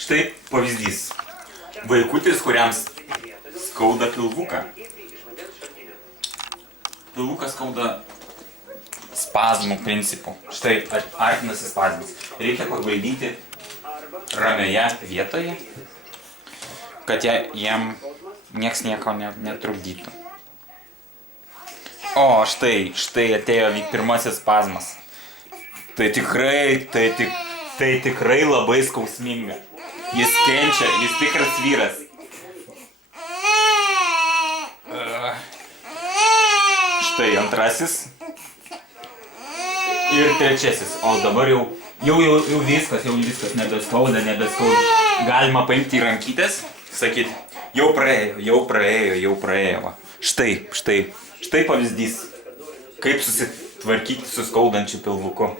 Štai pavyzdys. Vaikutis, kuriam skauda pilvuką. Pilvukas skauda spazmų principų. Štai artinasi spazmas. Reikia paglaidyti ramioje vietoje, kad jam nieks nieko netrukdytų. O, štai atėjo pirmasis spazmas. Tai tikrai labai skausminga. Jis kenčia, jis tikras vyras. Štai antrasis. Ir trečiasis. O dabar jau viskas, nebeskauda. Galima paimti į rankytės, sakyti, jau praėjo. Va. Štai pavyzdys, kaip susitvarkyti su skaudančiu pilvuku.